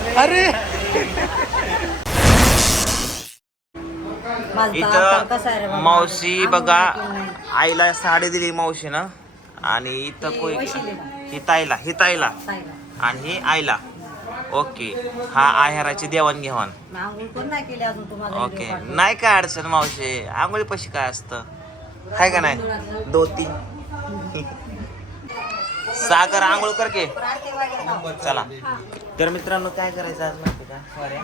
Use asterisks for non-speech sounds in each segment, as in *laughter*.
अरे! इथं मावशी बघा आईला साडी दिली मावशीनं आणि इथं कोई ही ताईला ही ताईला. आणि ही आईला. ओके हा आहेराची देवाणघेवाण. आंघोळ पण नाही केली अजून तुम्हाला ओके. नाही काय अडचण मावशी? आंघोळी पशी काय असतं? हाय का नाही? दोती *laughs* सागर आंघोळ कर के. चला. तर मित्रांनो काय करायचं आज माहिती का? सॉऱ्या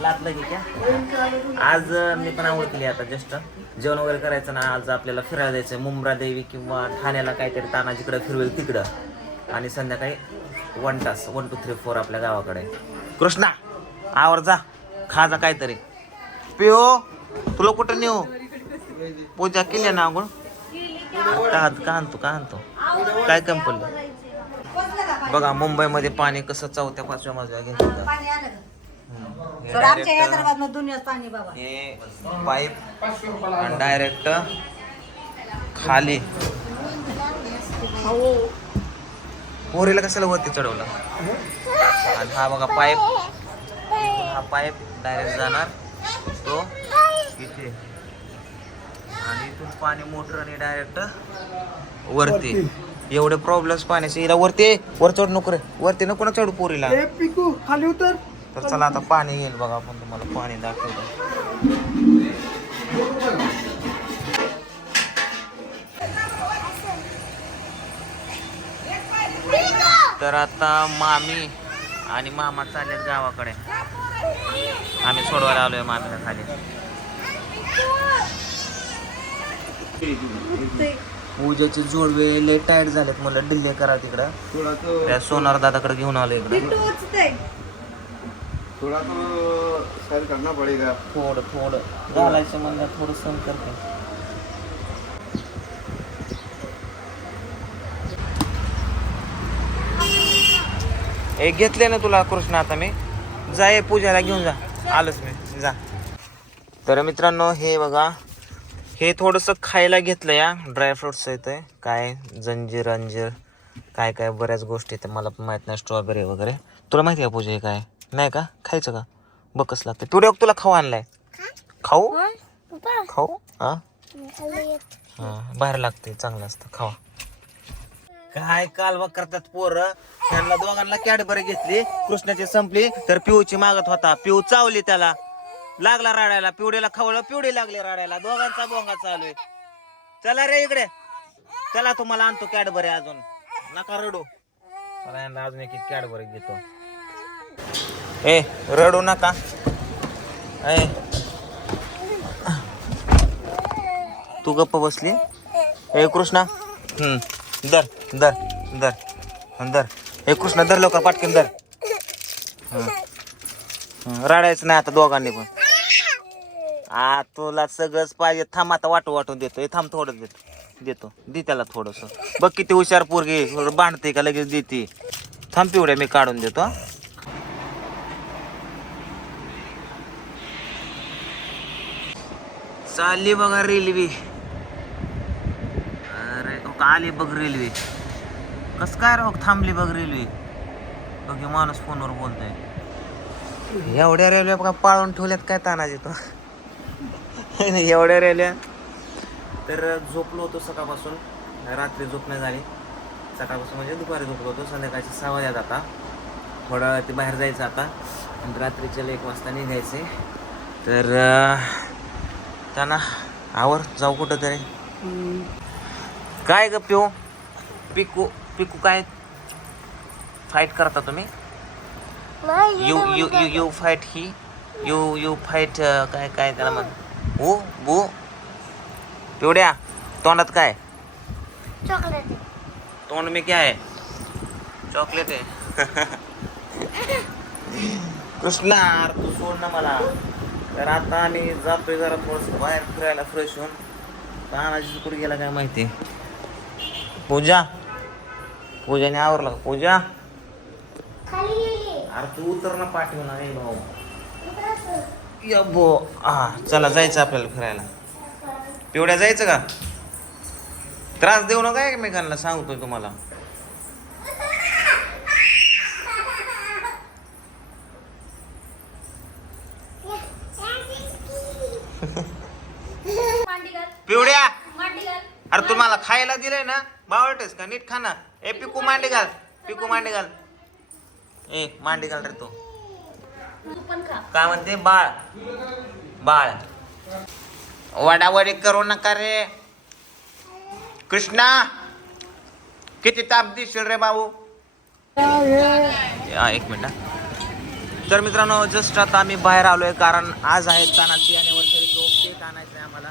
लातलं की क्या? आज मी पण आंघोळ केली आता जस्ट जेवण वगैरे करायचं ना आज आपल्याला फिरायला जायचं मुंब्रा देवी किंवा ठाण्याला काहीतरी ताना जिकडं फिरवेल तिकडं. आणि संध्याकाळी वन तास वन टू थ्री फोर आपल्या गावाकडे. कृष्णा आवर जा. खा जा काहीतरी. पिओ तुला कुठं नेऊ? पूजा केली ना आंघोळ? का का आणतो का आणतो काय कमी पडलं बघा मुंबईमध्ये पाणी कसं चौथ्या पाचव्या मजल्या घेतलं पाणी आलं का? सर आमच्या हैदराबादमध्ये दुनियात पाणी बाबा. हे पाईप डायरेक्ट खाली. पोरीला कशाला वरती चढवलं? आणि हा बघा पाईप. हा पाईप डायरेक्ट जाणार. तो इथे. आणि इथून पाणी मोटर आणि डायरेक्ट वरती. एवढे प्रॉब्लेम्स पाण्याचे. हिला वरती. वर चढ नको रे. वरती नको ना चढू पोरीला. ए पिकू खाली उतर. तर चला आता पाणी येईल बघा आपण तुम्हाला पाणी दाखवतो. तर आता मामी आणि मामा चाललेत गावाकडे. आम्ही सोडवायला आलोय मामीला खाली. पूजाचे जोडवे लय टाईट झालेत मला डिल्ले करा तिकडं. त्या सोनार दादाकडे घेऊन आलो इकडं. थोड़ा तो सैर करना पड़ेगा थोडं थोडं. घालायचं म्हणलं थोडं सण करते. एक घेतले ना तुला कृष्ण आता मी? जा पूजाला घेऊन जा. आलोच मी. जा. तर मित्रांनो हे बघा. हे थोडंसं खायला घेतलं या ड्रायफ्रुट्स आहेत काय जंजीर अंजीर काय काय बऱ्याच गोष्टी आहेत. मला पण माहीत नाही स्ट्रॉबेरी वगैरे. तुला माहिती आहे पूजा हे काय? नाही का? खायचं का? बघ कसं लागतं तुला तुला खाऊ आणलाय. खाऊ? खाऊ? हा? हा बाहेर लागते चांगलं असतं. खावा. काय कालवा करतात पोरं? त्यांना दोघांना कॅडबरी घेतली. कृष्णाची संपली. तर पिऊची मागत होता. पिऊ चावली त्याला. लागला राडायला पिवडीला खवळ पिवडी लागली राडायला. दोघांचा बोंगा चालू आहे. चला रे इकडे. चला तुम्हाला आणतो कॅडबरी अजून. नका रडू. मला यांना अजून एक कॅडबरी घेतो ए रडू नका. ए. तू गप्प बसली? ए कृष्णा. हम्म दर दर दर हं, दर ए कृष्णा दर लवकर पाटकीन दर हं. हं, रडायचं नाही आता दोघांनी पण. आ तुला सगळंच पाहिजे. थांब आता वाटू वाटून देतो थांब थोडं देतो देतो. दे त्याला थोडस. बघ किती हुशार पोरगी थोडं बांधते का लगेच देते. थांब पिवड्या मी काढून देतो चालली बघा रेल्वे. अरे का आली बघ रेल्वे. कस काय रे थांबली बघ रेल्वे? बघ माणूस फोनवर बोलतोय. एवढ्या रेल्वे बघा पाळून ठेवल्यात काय तानाजी तो? *laughs* एवढ्या रेल्वे तर झोपलो होतो सकाळपासून. रात्री झोप नाही झाली. सकाळपासून म्हणजे दुपारी झोपलो होतो. संध्याकाळची सहा वाजता आता. थोडा वेळ ते बाहेर जायचं आता. आणि रात्रीच्या एक वाजता निघायचे. तर त्यांना आवर जाऊ कुठं तरी. काय ग पिऊ? पिकू पिकू काय फाईट करता तुम्ही? You you you you fight he? You you fight काय काय त्याला म्हण बू बू. पिवड्या तोंडात काय? चॉकलेट तोंड में क्या? है चॉकलेट आहे. कृष्णा अरे तू सोड ना मला. तर आता आम्ही जातोय जरा थोडस बाहेर फिरायला फ्रेश होऊन. तानाजी कुठे गेला काय माहिती? पूजा. पूजाने आवरला का? पूजा? खाली गेली. अरे तू उतर ना पाठवून आहे भाऊ. यबो हा चला जायचं आपल्याला फिरायला. पिवड्या जायचं का? त्रास देऊ नका एकमेकांना सांगतोय तुम्हाला. पिवड्या अरे तुम्हाला खायला दिलंय ना? बावटेस का? नीट खाना ए पिकू मांडी घाल. पिकू मांडी घाल. ए मांडी घाल रे तू. काय म्हणते? बाळ. बाळ. वडावडी करू नका रे. कृष्णा किती ताप दिसशील रे भाऊ एक मिनिट तर मित्रांनो जस्ट आता आम्ही बाहेर आलोय कारण आज आहे तानाची अनिव्हर्सरी तो केक आणायचा आहे आम्हाला.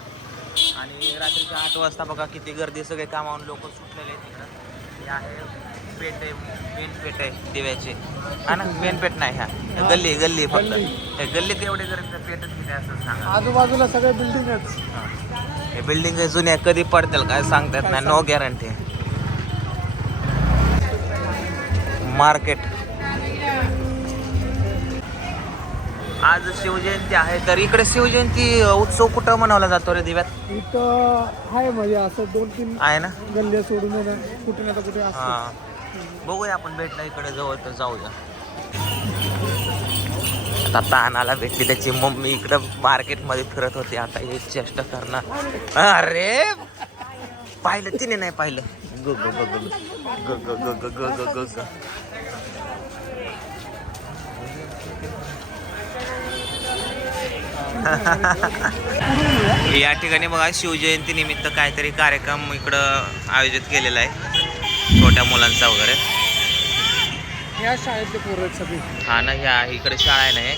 आणि रात्रीच्या आठ वाजता बघा किती गर्दी सगळे कामावून लोक सुटलेले आहेत तिकडं हे आहे पेट आहे मेन पेट आहे दिव्याचे. हा ना मेन पेट नाही ह्या हे गल्ली गल्ली फक्त. हे गल्लीत एवढे गर्दी पेटच किती असं सांगा. आजूबाजूला सगळे बिल्डिंगच हा. बिल्डिंग जुन्या कधी पडतील काय सांगता येत नाही नो गॅरंटी मार्केट आज शिवजयंती आहे तर इकडे शिवजयंती उत्सव कुठं मनवला जातो रे दिव्यात? इथं आहे म्हणजे असं दोन तीन आहे ना? गल्ल्या सोडून कुठे ना कुठे असतं हा. बघूया आपण भेटला इकडे जवळ तर जाऊया आता तानाला भेटली त्याची मम्मी इकडं मार्केटमध्ये फिरत होती आता हे चेष्टा करणार अरे पाहिलं तिने नाही पाहिलं ग ग ग ग ग ग ग ग ग ग ग या ठिकाणी बघा शिवजयंती निमित्त काहीतरी कार्यक्रम इकडं आयोजित केलेला आहे छोट्या मुलांचा वगैरे. या शाळेतले पोरं आहेत सगळे. हा ना ह्या इकडे शाळा आहे ना हे.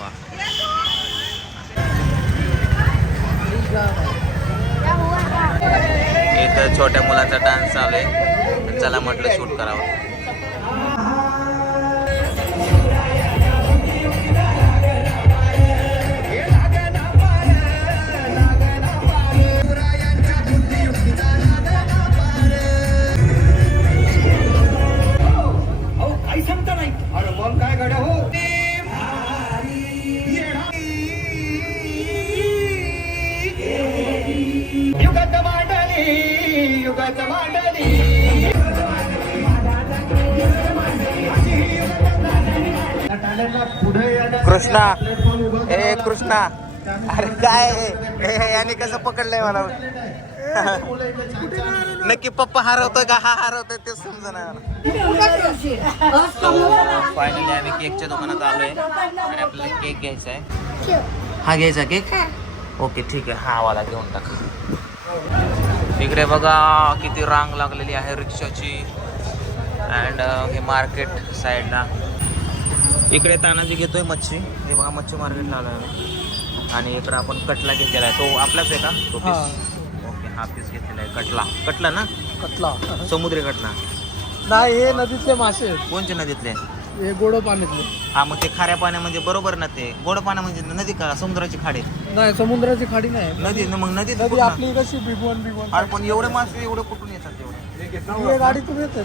वा. इथं छोट्या मुलांचा डान्स चालू आहे. चला म्हटलं शूट करावं. कृष्णा. ए कृष्णा. अरे काय? हे? हे याने कसं पकडलंय मला? नक्की पप्पा हरवतोय का? हा हरवतोय ते समजा फायनली आम्ही केकच्या दुकानात आलोय. आणि आपल्याला केक घ्यायचा आहे. हा घ्यायचा केक ओके ठीक आहे. हा वाला घेऊन टाका. इकडे बघा किती रांग लागलेली आहे रिक्षाची. अँड हे मार्केट साईडला इकडे तानाजी घेतोय मच्छी. हे बघा मच्छी मार्केटला आलो आहे आणि इकडे आपण कटला घेतलेला आहे. तो आपलाच आहे का? तो पीस ओके हा पीस घेतलेला आहे. कटला. कटला ना? कटला. समुद्री कटला. नाही हे नदीतले मासे कोणच्या नदीतले? हे गोड पाण्यातले. हा मग ते खाऱ्या पाण्या म्हणजे बरोबर ना ते? गोड पाण्या म्हणजे नदी का? समुद्राची खाडी. नाही समुद्राची खाडी नाही. नदी न मग नदी? आपली कशी? बिगवण बिगवण अरे पण एवढे मासे एवढे कुठून येतात तेवढे? हे गाडीतून येतात.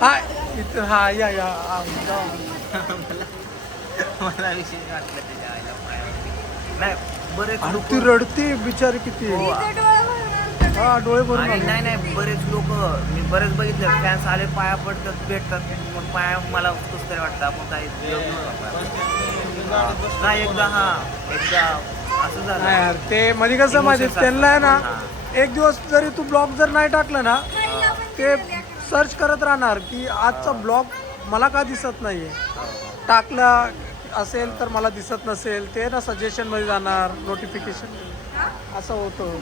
हा इथं हा या या आ, जाऊ. मला विशेष वाटलं त्याच्या आईला पायावरती. नाही बरेच लोक ती रडते बिचारी किती हा डोळे भरून आणि आले. नाही नाही बरेच लोक मी बरेच बघितले फॅन्स आले पाया पडतात भेटतात पण पाया मला कसं तरी वाटतं आपण काही देऊ नका. नाही एकदा हा एकदा असं नाही झालं यार ते मध्ये कसं माहिती Emotions त्यांना आहे ना. एक दिवस जरी तू ब्लॉग जर नाही टाकलं ना ते सर्च करत राहणार की आजचा ब्लॉग मला का दिसत नाहीये? टाकला असेल तर मला दिसत नसेल ते ना सजेशनमध्ये जाणार नोटिफिकेशन असं होतं.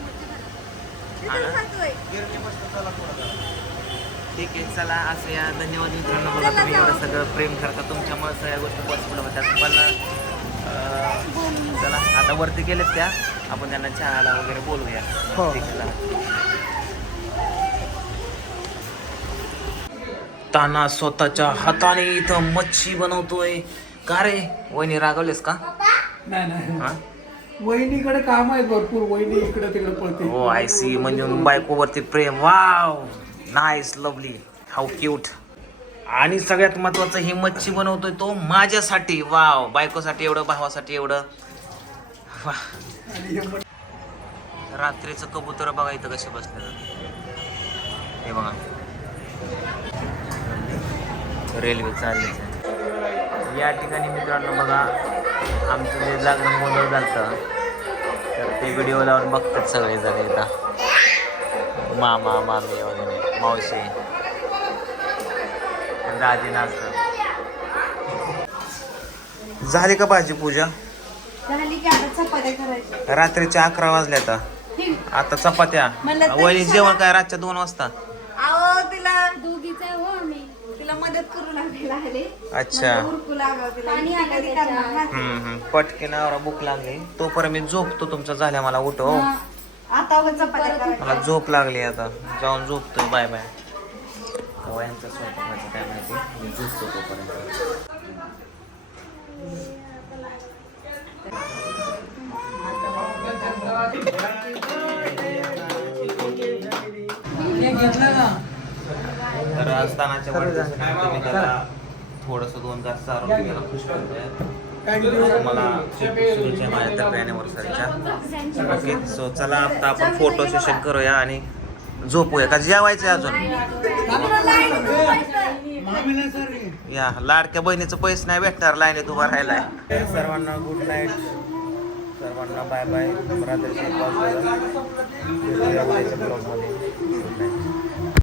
ठीक आहे चला असं या. धन्यवाद मित्रांनो बघा तुम्ही एवढं सगळं प्रेम करता. तुमच्यामुळे सगळ्या गोष्टी पॉसिबल होतात. पण चला आता वरती गेलेत त्या. आपण त्यांना चहाला वगैरे बोलूया. हो. ठीक आहे चला. ताना स्वतःच्या हाताने इथं मच्छी बनवतोय. का रे? वहिनी रागवलेस का? नाही नाही. हा? वहिनीकडे काम आहेत भरपूर. वहिनी इकडे तिकडे पळते. हो आय सी म्हणजे बायकोवरती प्रेम. Wow nice lovely how cute आणि सगळ्यात महत्वाचं ही मच्छी बनवतोय तो माझ्यासाठी. वाव बायकोसाठी एवढं भावासाठी एवढं. वा आणि हे पण- रात्रीचं कबूतर बघा इथं कसे बसले हे बघा. रेल्वे चालले या ठिकाणी मित्रांनो बघा आमचं जे लग्न गोंधळ झालं तर ते व्हिडिओ लावून बघतात सगळे जण इथं मामा मामी वगैरे मावशी. दादी नाचतात झाली का भाजी पूजा? झाली की आता चपात्या करायची रात्रीच्या अकरा वाजल्या आता. आता चपात्या. वहिनी जेवण काय? रातच्या दोन वाजता. तिला हो तिला मदत करू लागली लागली अच्छा. उरकू लागलं ना? हम्म भूक लागली. तोपर्यंत मी झोपतो तुमचं झाल्या मला उठव आता मला झोप लागली आता. जाऊन झोपतोय. Bye bye. वयांचा स्वयंपाकाचं काय माहिती मी झोपतो तोपर्यंत. तर असतानाच्या वाढदिवसासाठी तुम्ही त्याला थोडंसं दोन तास चारून घ्यायला खुश करतोय. मला शुभेच्छा आहे माझ्यातर्फे अॅनिव्हर्सरीच्या ओके सो चला आता आपण फोटो सेशन करूया आणि झोपूया का जेवायचं अजून. या लाडक्या बहिणीचं पैसे नाही भेटणार लाईनीत उभा राहिलाय. सर्वांना गुड नाईट सर्वांना बाय बाय रात्रीच्या ब्लॉगमध्ये